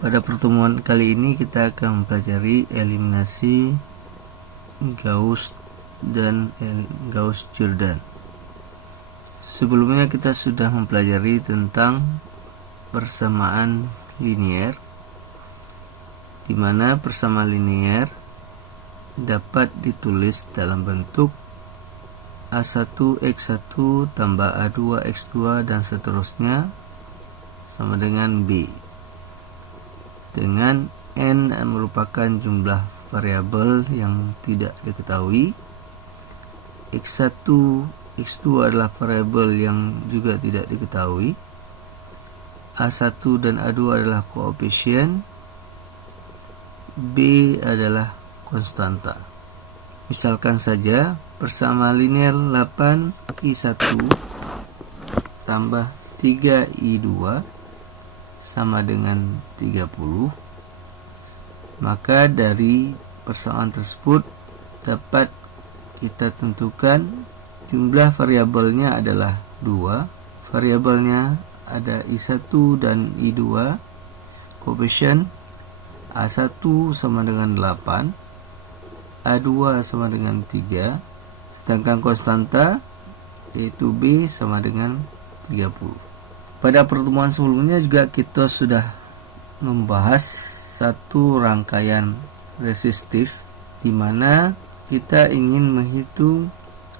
Pada pertemuan kali ini kita akan mempelajari eliminasi Gauss dan Gauss-Jordan. Sebelumnya kita sudah mempelajari tentang persamaan linier, di mana persamaan linier dapat ditulis dalam bentuk A1x1 tambah A2x2 dan seterusnya sama dengan B, dengan N merupakan jumlah variabel yang tidak diketahui, X1, X2 adalah variabel yang juga tidak diketahui, A1 dan A2 adalah koefisien, B adalah konstanta. Misalkan saja persamaan linier 8I1 tambah 3I2 sama dengan 30, maka dari persamaan tersebut dapat kita tentukan jumlah variabelnya adalah 2, variabelnya ada I1 dan I2, koefisien A1 sama dengan 8, A2 sama dengan 3, sedangkan konstanta yaitu B sama dengan 30. Pada pertemuan sebelumnya juga kita sudah membahas satu rangkaian resistif di mana kita ingin menghitung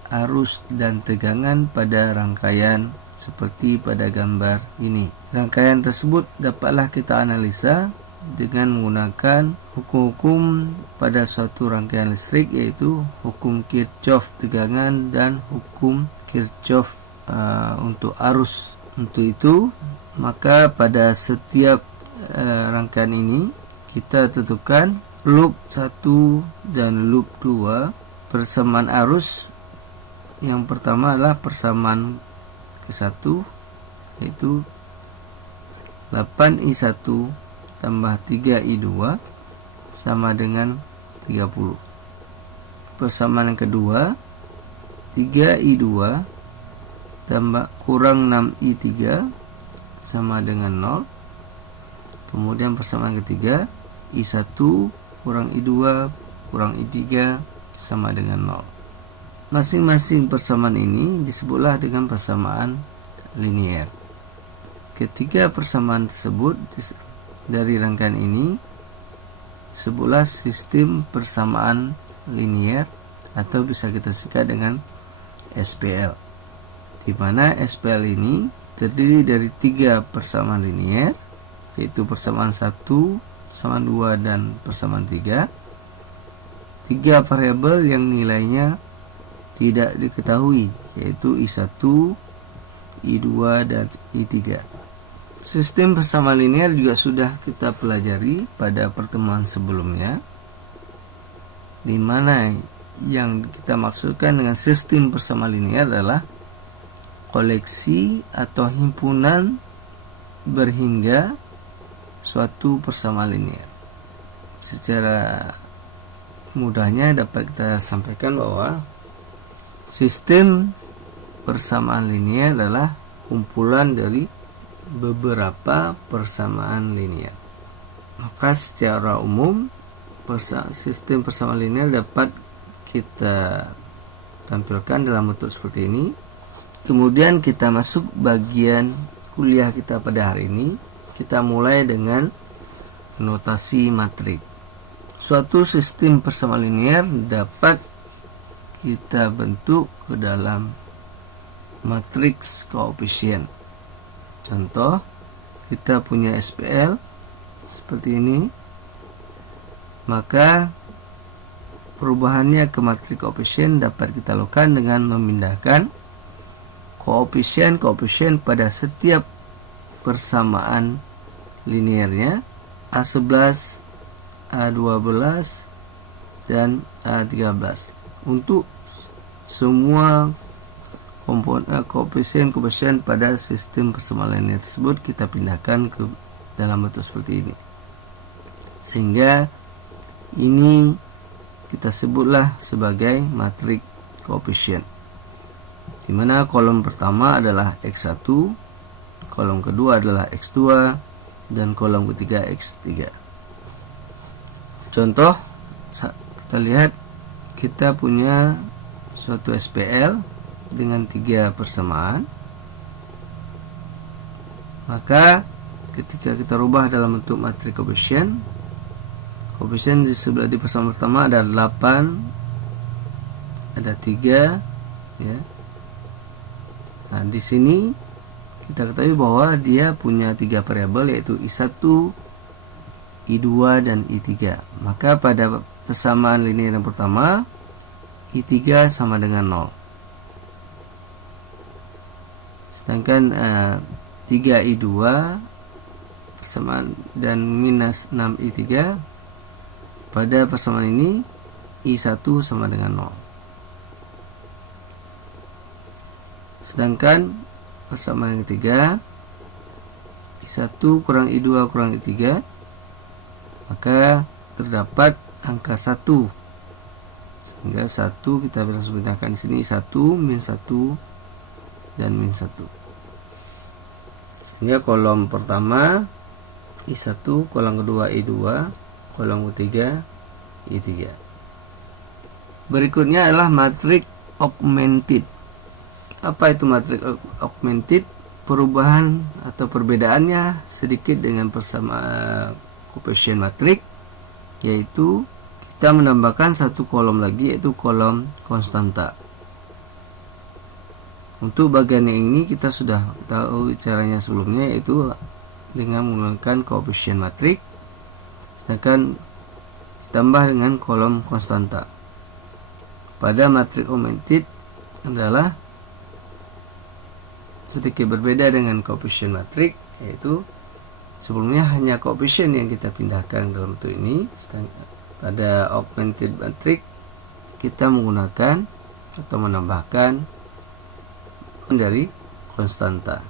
arus dan tegangan pada rangkaian seperti pada gambar ini. Rangkaian tersebut dapatlah kita analisa dengan menggunakan hukum-hukum pada suatu rangkaian listrik, yaitu hukum Kirchhoff tegangan dan hukum Kirchhoff untuk arus. Untuk itu, maka pada setiap rangkaian ini kita tentukan loop 1 dan loop 2. Persamaan arus yang pertama adalah persamaan ke-1, yaitu 8I1 tambah 3I2 sama dengan 30. Persamaan yang kedua, 3I2 tambah kurang 6I3 sama dengan 0. Kemudian persamaan ketiga, I1 kurang I2 kurang I3 sama dengan 0. Masing-masing persamaan ini disebutlah dengan persamaan linier. Ketiga persamaan tersebut dari rangkaian ini disebutlah sistem persamaan linier, atau bisa kita singkat dengan SPL, di mana SPL ini terdiri dari 3 persamaan linier, yaitu persamaan 1, persamaan 2, dan persamaan 3. 3 variabel yang nilainya tidak diketahui, yaitu I1, I2, dan I3. Sistem persamaan linier juga sudah kita pelajari pada pertemuan sebelumnya, di mana yang kita maksudkan dengan sistem persamaan linier adalah koleksi atau himpunan berhingga suatu persamaan linier. Secara mudahnya dapat kita sampaikan bahwa sistem persamaan linier adalah kumpulan dari beberapa persamaan linier. Maka secara umum sistem persamaan linier dapat kita tampilkan dalam bentuk seperti ini. Kemudian kita masuk bagian kuliah kita pada hari ini. Kita mulai dengan notasi matrik. Suatu sistem persamaan linier dapat kita bentuk ke dalam matriks koefisien. Contoh, kita punya SPL seperti ini, maka perubahannya ke matriks koefisien dapat kita lakukan dengan memindahkan koefisien pada setiap persamaan liniernya, A11, A12, dan A13. Untuk semua komponen koefisien pada sistem persamaan linier tersebut kita pindahkan ke dalam bentuk seperti ini, sehingga ini kita sebutlah sebagai matriks koefisien, di mana kolom pertama adalah X1, kolom kedua adalah X2, dan kolom ketiga X3. Contoh, kita lihat kita punya suatu SPL dengan 3 persamaan. Maka ketika kita rubah dalam bentuk matriks koefisien di sebelah di persamaan pertama ada 8, ada 3, ya. Nah, di sini kita ketahui bahwa dia punya 3 variabel, yaitu I1, I2 dan I3. Maka pada persamaan linear yang pertama, I3 sama dengan 0. Sedangkan 3I2 persamaan dan minus 6I3, pada persamaan ini I1 sama dengan 0. Sedangkan persamaan yang ketiga, I1 kurang I2 kurang I3, maka terdapat angka 1. Sehingga 1 kita langsung pindahkan di sini, 1, min 1 dan min 1. Sehingga kolom pertama I1, kolom kedua I2, kolom ketiga I3. Berikutnya adalah matriks augmented. Apa itu matriks augmented? Perubahan atau perbedaannya sedikit dengan persamaan koefisien matriks, yaitu kita menambahkan satu kolom lagi, yaitu kolom konstanta. Untuk bagian yang ini kita sudah tahu caranya sebelumnya, yaitu dengan menggunakan koefisien matriks, sedangkan ditambah dengan kolom konstanta. Pada matriks augmented adalah sedikit berbeda dengan koefisien matriks, yaitu sebelumnya hanya koefisien yang kita pindahkan dalam bentuk ini. Pada augmented matrix kita menggunakan atau menambahkan dari konstanta.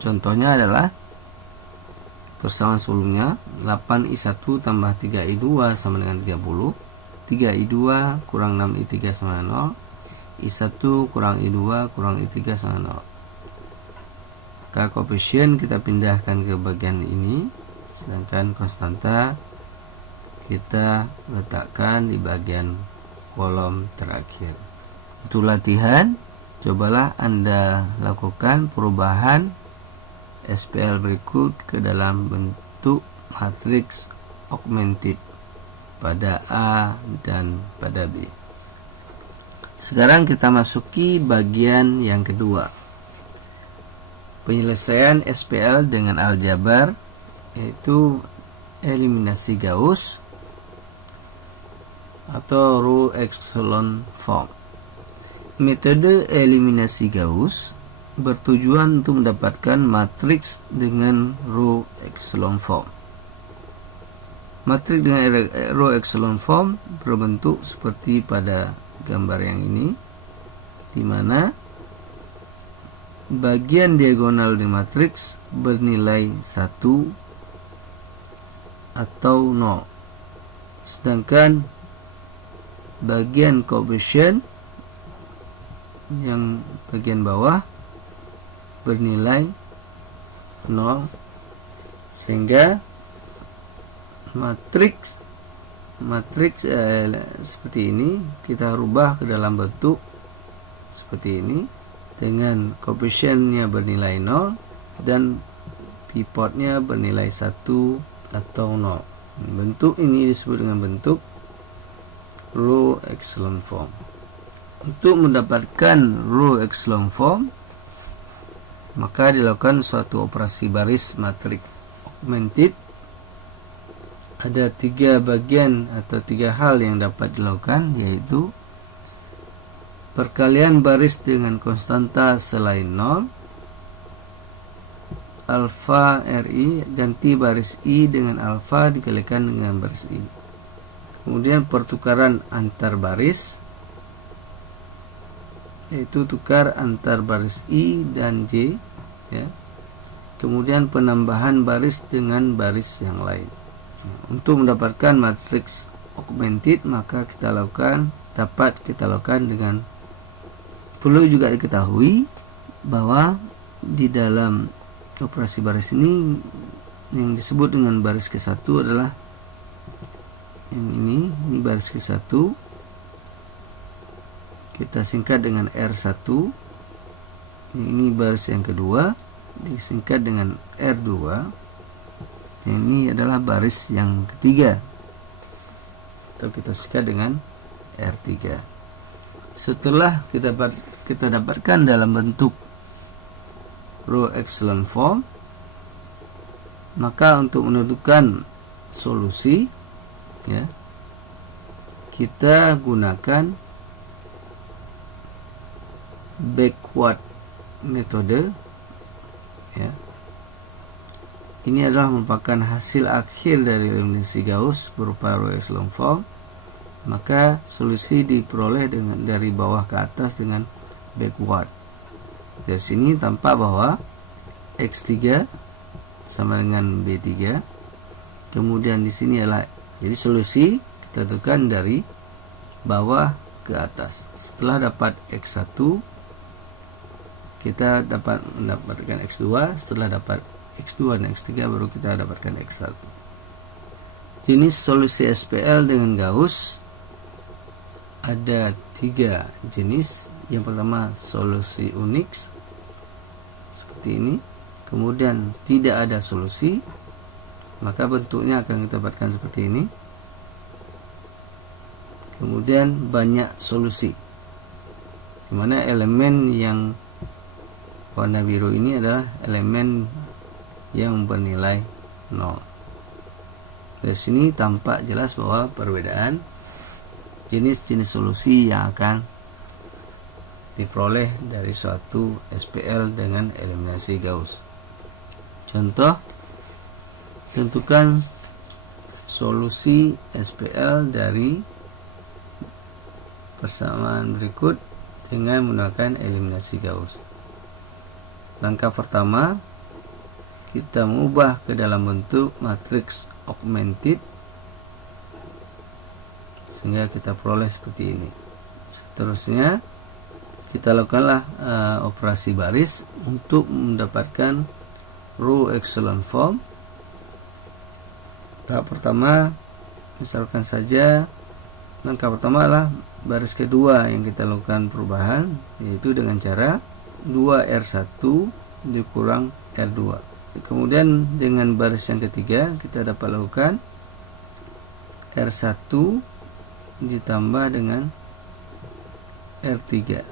Contohnya adalah persamaan sebelumnya, 8I1 tambah 3I2 sama dengan 30, 3I2 kurang 6I3 sama dengan 0, I1 kurang I2 kurang I3 sama 0. Maka koefisien kita pindahkan ke bagian ini, sedangkan konstanta kita letakkan di bagian kolom terakhir. Untuk latihan, cobalah Anda lakukan perubahan SPL berikut ke dalam bentuk matriks augmented pada A dan pada B. Sekarang kita masuki bagian yang kedua, penyelesaian SPL dengan aljabar, yaitu eliminasi Gauss atau row echelon form. Metode eliminasi Gauss bertujuan untuk mendapatkan matriks dengan row echelon form. Matriks dengan row echelon form berbentuk seperti pada gambar yang ini, di mana bagian diagonal di matriks bernilai 1 atau 0, sedangkan bagian koefisien yang bagian bawah bernilai 0, sehingga matriks seperti ini kita rubah ke dalam bentuk seperti ini dengan koefisiennya bernilai 0 dan pivotnya bernilai 1 atau 0. Bentuk ini disebut dengan bentuk row echelon form. Untuk mendapatkan row echelon form, maka dilakukan suatu operasi baris matriks augmented. Ada 3 bagian atau 3 hal yang dapat dilakukan, yaitu perkalian baris dengan konstanta selain 0, alfa RI ganti baris I dengan alfa dikalikan dengan baris I. Kemudian pertukaran antar baris, yaitu tukar antar baris I dan J, ya. Kemudian penambahan baris dengan baris yang lain. Untuk mendapatkan matriks augmented, maka dapat kita lakukan dengan, perlu juga diketahui bahwa di dalam operasi baris ini yang disebut dengan baris ke-1 adalah yang ini baris ke-1, kita singkat dengan R1. Ini baris yang kedua disingkat dengan R2. Ini adalah baris yang ketiga, atau kita singkat dengan R3. Setelah kita dapatkan dalam bentuk row echelon form, maka untuk menentukan solusi, ya, kita gunakan backward metode, ya. Ini adalah merupakan hasil akhir dari eliminasi Gauss berupa row echelon form. Maka solusi diperoleh dari bawah ke atas dengan backward. Dari sini tampak bahwa X3 sama dengan B3. Kemudian di sini adalah, jadi solusi kita tentukan dari bawah ke atas. Setelah dapat X1, kita dapat mendapatkan X2. Setelah dapat X2 dan X3, baru kita dapatkan X1. Jenis solusi SPL dengan Gauss ada 3 jenis. Yang pertama solusi unik seperti ini, kemudian tidak ada solusi, maka bentuknya akan kita dapatkan seperti ini. Kemudian banyak solusi, dimana elemen yang warna biru ini adalah elemen yang bernilai 0. Dari sini tampak jelas bahwa perbedaan jenis-jenis solusi yang akan diperoleh dari suatu SPL dengan eliminasi Gauss. Contoh, tentukan solusi SPL dari persamaan berikut dengan menggunakan eliminasi Gauss. Langkah pertama, kita mengubah ke dalam bentuk matriks augmented sehingga kita peroleh seperti ini. Seterusnya kita lakukanlah operasi baris untuk mendapatkan row echelon form. Tahap pertama, misalkan saja langkah pertama adalah baris kedua yang kita lakukan perubahan, yaitu dengan cara 2R1 dikurang R2. Kemudian dengan baris yang ketiga kita dapat lakukan R1 ditambah dengan R3.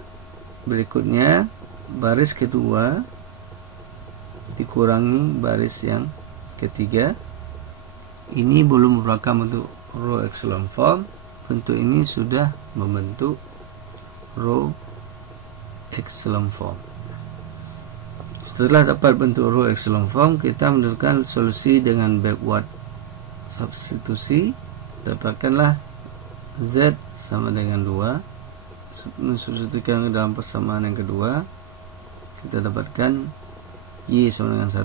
Berikutnya baris kedua dikurangi baris yang ketiga. Ini belum merupakan bentuk row echelon form. Bentuk ini sudah membentuk row echelon form. Setelah dapat bentuk row echelon form, kita menentukan solusi dengan backward substitusi. Dapatkanlah Z sama dengan 2. Mensubstitusikan ke dalam persamaan yang kedua, kita dapatkan Y sama dengan 1.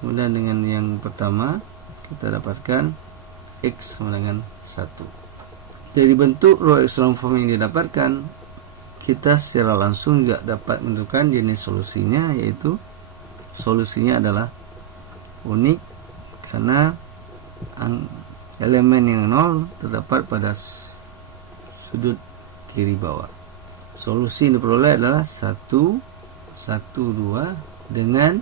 Kemudian dengan yang pertama kita dapatkan X sama dengan 1. Dari bentuk row echelon form yang didapatkan, kita secara langsung juga dapat menentukan jenis solusinya, yaitu solusinya adalah unik karena elemen yang 0 terdapat pada sudut kiri bawah. Solusi yang diperoleh adalah 1, 1, 2 dengan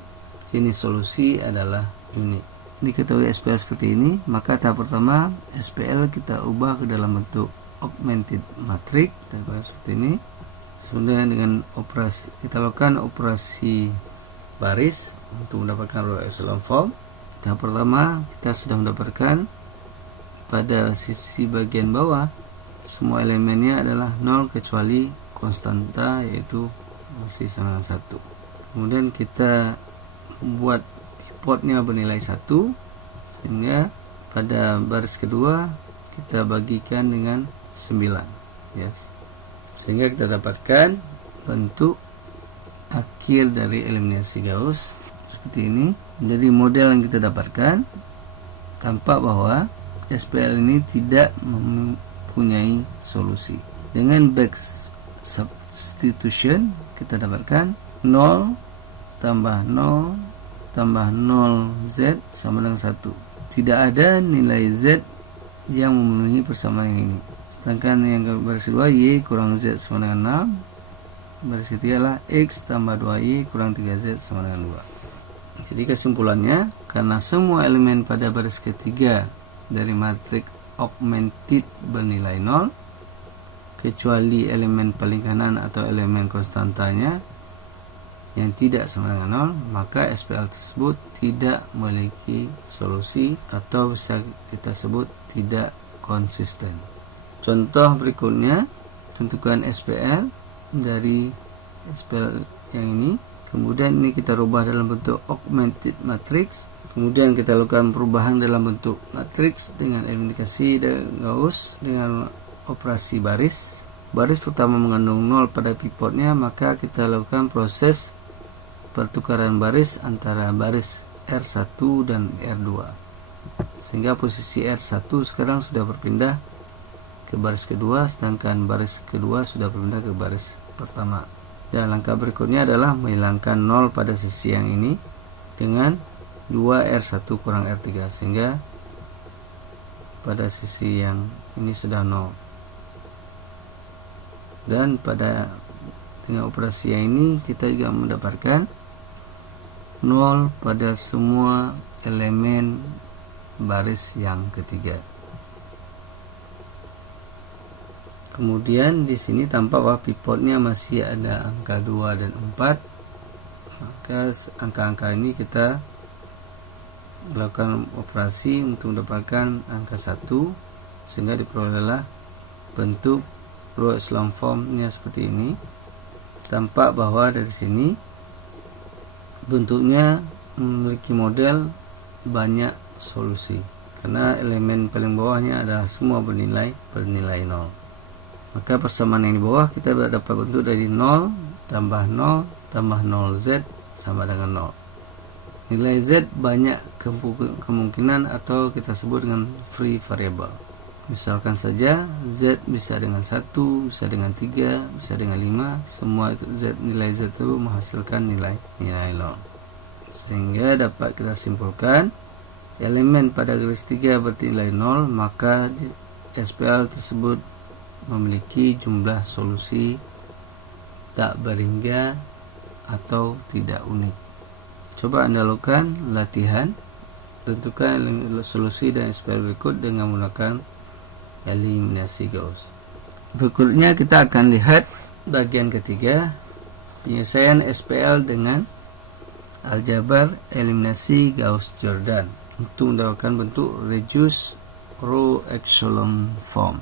jenis solusi adalah unik. Diketahui SPL seperti ini, maka tahap pertama SPL kita ubah ke dalam bentuk augmented matrix seperti ini. Kemudian dengan operasi kita lakukan operasi baris untuk mendapatkan row echelon form. Tahap pertama kita sudah mendapatkan pada sisi bagian bawah semua elemennya adalah 0 kecuali konstanta, yaitu masih sama dengan 1. Kemudian kita buat importnya bernilai 1, sehingga pada baris kedua kita bagikan dengan 9, ya. Sehingga kita dapatkan bentuk akhir dari eliminasi Gauss seperti ini. Jadi model yang kita dapatkan tampak bahwa SPL ini tidak mempunyai solusi. Dengan back substitution kita dapatkan 0 tambah 0 tambah 0Z sama dengan 1. Tidak ada nilai Z yang memenuhi persamaan yang ini. Sedangkan yang baris kedua, Y kurang Z sama dengan 6. Baris ketiga adalah X tambah 2Y kurang 3Z sama dengan 2. Jadi kesimpulannya, karena semua elemen pada baris ketiga dari matriks augmented bernilai 0, kecuali elemen paling kanan atau elemen konstantanya yang tidak sama dengan 0, maka SPL tersebut tidak memiliki solusi atau bisa kita sebut tidak konsisten. Contoh berikutnya, tentukan SPL dari SPL yang ini. Kemudian ini kita rubah dalam bentuk augmented matrix. Kemudian kita lakukan perubahan dalam bentuk matrix dengan eliminasi Gauss dengan operasi baris. Baris pertama mengandung 0 pada pivotnya, maka kita lakukan proses pertukaran baris antara baris R1 dan R2. Sehingga posisi R1 sekarang sudah berpindah ke baris kedua, sedangkan baris kedua sudah berpindah ke baris pertama. Dan langkah berikutnya adalah menghilangkan 0 pada sisi yang ini dengan 2R1 kurang R3, sehingga pada sisi yang ini sudah 0. Dan dengan operasi yang ini kita juga mendapatkan 0 pada semua elemen baris yang ketiga. Kemudian di sini tampak bahwa pivotnya masih ada angka 2 dan 4. Maka angka-angka ini kita melakukan operasi untuk mendapatkan angka 1, sehingga diperolehlah bentuk row echelon formnya seperti ini. Tampak bahwa dari sini bentuknya memiliki model banyak solusi, karena elemen paling bawahnya adalah semua bernilai 0. Maka persamaan yang di bawah kita dapat bentuk dari 0 tambah 0 tambah 0Z sama dengan 0. Nilai Z banyak kemungkinan atau kita sebut dengan free variable. Misalkan saja Z bisa dengan 1, bisa dengan 3, bisa dengan 5. Semua itu nilai Z itu menghasilkan nilai 0. Sehingga dapat kita simpulkan elemen pada garis 3 bernilai 0, maka SPL tersebut memiliki jumlah solusi tak berhingga atau tidak unik. Coba Anda lakukan latihan, tentukan solusi dan SPL berikut dengan menggunakan eliminasi Gauss. Berikutnya kita akan lihat bagian ketiga, penyelesaian SPL dengan aljabar eliminasi Gauss-Jordan untuk mendapatkan bentuk reduced row echelon form.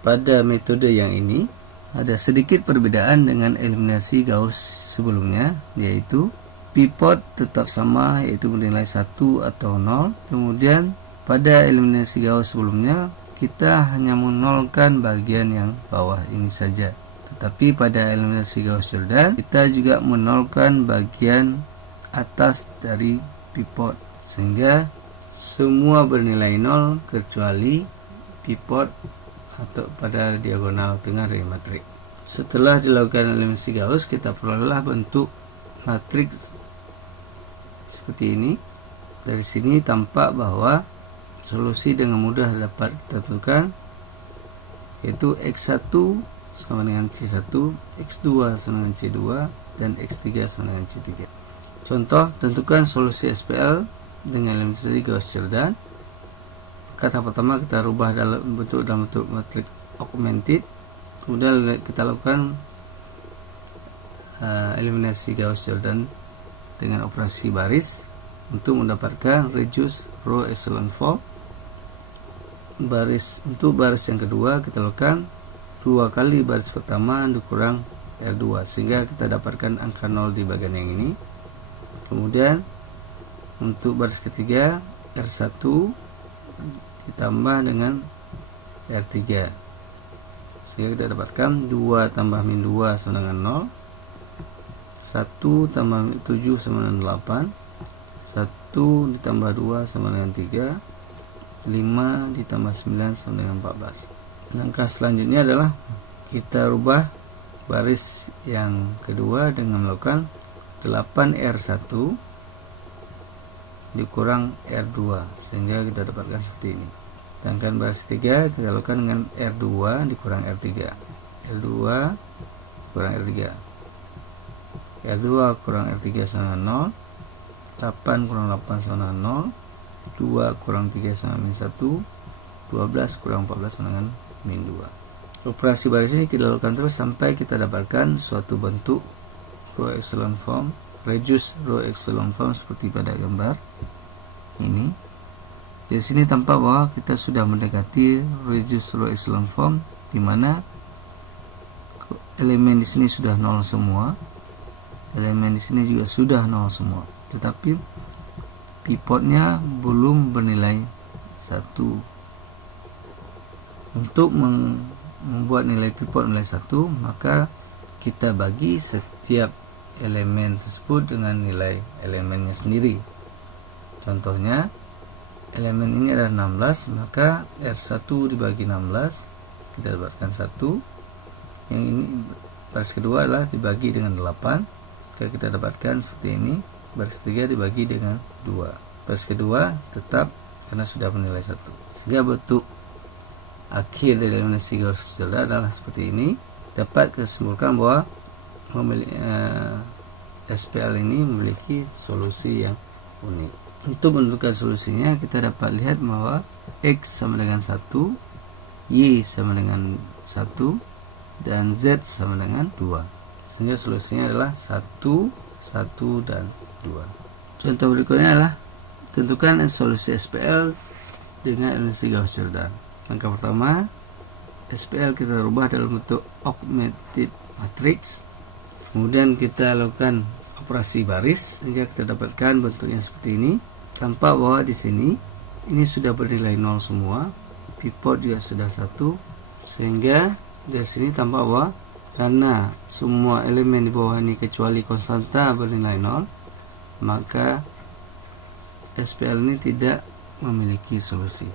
Pada metode yang ini ada sedikit perbedaan dengan eliminasi Gauss sebelumnya, yaitu pivot tetap sama, yaitu bernilai 1 atau 0. Kemudian pada eliminasi Gauss sebelumnya kita hanya menolkan bagian yang bawah ini saja. Tetapi pada eliminasi Gauss-Jordan kita juga menolkan bagian atas dari pivot, sehingga semua bernilai 0 kecuali pivot atau pada diagonal tengah dari matriks. Setelah dilakukan eliminasi Gauss, kita perolehlah bentuk matriks seperti ini. Dari sini tampak bahwa solusi dengan mudah dapat kita tentukan, yaitu X1 sama dengan C1, X2 sama dengan C2, dan X3 sama dengan C3. Contoh, tentukan solusi SPL dengan eliminasi Gauss-Jordan. Kata pertama kita rubah dalam bentuk matriks augmented. Kemudian kita lakukan eliminasi Gauss-Jordan dengan operasi baris untuk mendapatkan reduced row echelon form. Untuk baris yang kedua kita lakukan 2 kali baris pertama dikurang R2, sehingga kita dapatkan angka 0 di bagian yang ini. Kemudian untuk baris ketiga R1 ditambah dengan R3, sehingga kita dapatkan 2 tambah min 2 sama dengan 0, 1 tambah 7 sama dengan 8, 1 ditambah 2 sama dengan 3, 5 ditambah 9 sama dengan 14. Langkah selanjutnya adalah kita rubah baris yang kedua dengan melakukan 8R1 dikurang R2, sehingga kita dapatkan seperti ini. Sedangkan baris 3 kita lakukan dengan R2 dikurang R3. R2 kurang R3. R2 kurang R3 sama 0. 8 kurang 8 sama 0. 2 kurang 3 sama min 1. 12 kurang 14 sama dengan min 2. Operasi baris ini kita lakukan terus sampai kita dapatkan suatu bentuk row echelon form, reduce row echelon form seperti pada gambar ini. Di sini tampak bahwa kita sudah mendekati reduce row echelon form, di mana elemen di sini sudah 0 semua, elemen di sini juga sudah 0 semua, tetapi pivotnya belum bernilai 1. Untuk membuat nilai pivot nilai 1, maka kita bagi setiap elemen tersebut dengan nilai elemennya sendiri. Contohnya, elemen ini adalah 16, maka R1 dibagi 16, kita dapatkan 1. Yang ini baris kedua adalah dibagi dengan 8, maka kita dapatkan seperti ini. Baris ketiga dibagi dengan 2. Baris kedua tetap karena sudah bernilai 1. Sehingga bentuk akhir dari eliminasi Gauss-Jordan adalah seperti ini. Dapat kita simpulkan bahwa SPL ini memiliki solusi yang unik. Untuk menentukan solusinya, kita dapat lihat bahwa X sama dengan 1, Y sama dengan 1, dan Z sama dengan 2. Sehingga solusinya adalah 1, 1, dan 2. Contoh berikutnya adalah tentukan solusi SPL dengan eliminasi Gauss-Jordan. Langkah pertama, SPL kita rubah dalam bentuk augmented matrix. Kemudian kita lakukan operasi baris sehingga kita dapatkan bentuknya seperti ini. Tampak bahwa di sini ini sudah bernilai 0 semua, pivot juga sudah 1, sehingga dari sini tampak bahwa karena semua elemen di bawah ini kecuali konstanta bernilai 0, maka SPL ini tidak memiliki solusi.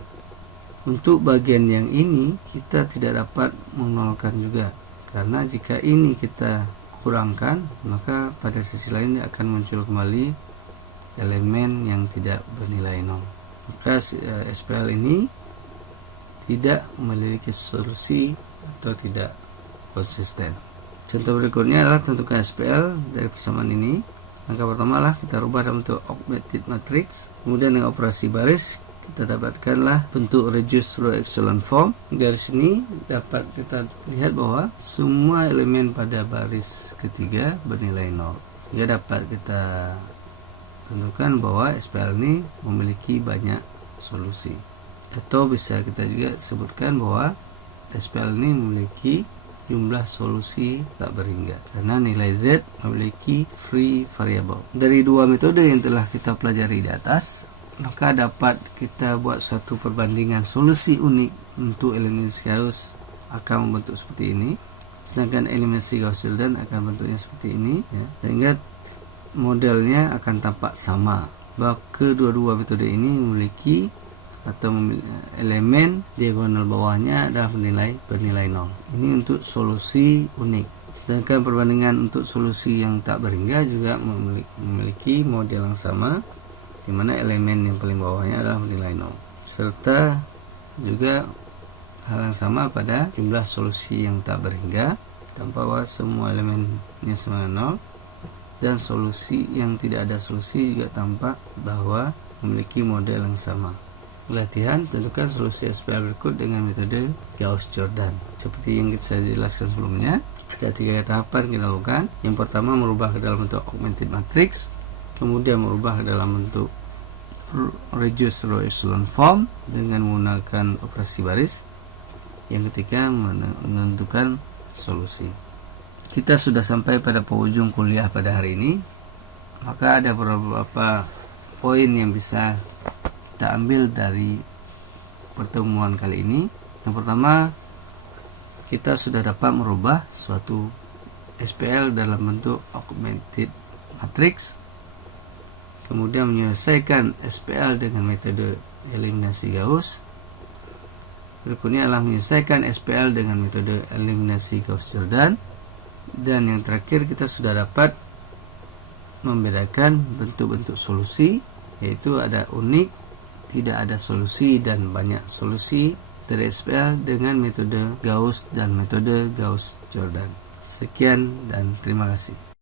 Untuk bagian yang ini kita tidak dapat menolkan juga, karena jika ini kita kurangkan, maka pada sisi lain akan muncul kembali elemen yang tidak bernilai 0. Maka SPL ini tidak memiliki solusi atau tidak konsisten. Contoh berikutnya adalah tentukan SPL dari persamaan ini. Langkah pertama adalah kita rubah dalam bentuk augmented matrix. Kemudian dengan operasi baris kita dapatkanlah bentuk reduced row echelon form. Dari sini dapat kita lihat bahwa semua elemen pada baris ketiga bernilai 0. Sehingga dapat kita tentukan bahwa SPL ini memiliki banyak solusi. Atau bisa kita juga sebutkan bahwa SPL ini memiliki jumlah solusi tak berhingga, karena nilai Z memiliki free variable. Dari dua metode yang telah kita pelajari di atas, maka dapat kita buat suatu perbandingan solusi unik untuk eliminasi Gauss akan membentuk seperti ini, sedangkan eliminasi Gauss-Jordan akan bentuknya seperti ini, ya, sehingga modelnya akan tampak sama. Bahwa kedua-dua metode ini memiliki atau elemen diagonal bawahnya adalah bernilai 0. Ini untuk solusi unik. Sedangkan perbandingan untuk solusi yang tak berhingga juga memiliki model yang sama, di mana elemen yang paling bawahnya adalah bernilai 0. Serta juga hal yang sama pada jumlah solusi yang tak berhingga, tanpa bahwa semua elemennya sama 0, dan solusi yang tidak ada solusi juga tampak bahwa memiliki model yang sama. Latihan, tentukan solusi SPL berikut dengan metode Gauss-Jordan. Seperti yang kita jelaskan sebelumnya, ada 3 tahapan kita lakukan. Yang pertama, merubah ke dalam bentuk augmented matrix, kemudian merubah ke dalam bentuk reduced row echelon form dengan menggunakan operasi baris. Yang ketiga, menentukan solusi. Kita sudah sampai pada penghujung kuliah pada hari ini. Maka ada beberapa poin yang bisa kita ambil dari pertemuan kali ini. Yang pertama, kita sudah dapat merubah suatu SPL dalam bentuk augmented matrix, kemudian menyelesaikan SPL dengan metode eliminasi Gauss. Berikutnya adalah menyelesaikan SPL dengan metode eliminasi Gauss-Jordan. Dan yang terakhir, kita sudah dapat membedakan bentuk-bentuk solusi, yaitu ada unik, tidak ada solusi, dan banyak solusi dari SPL dengan metode Gauss dan metode Gauss-Jordan. Sekian dan terima kasih.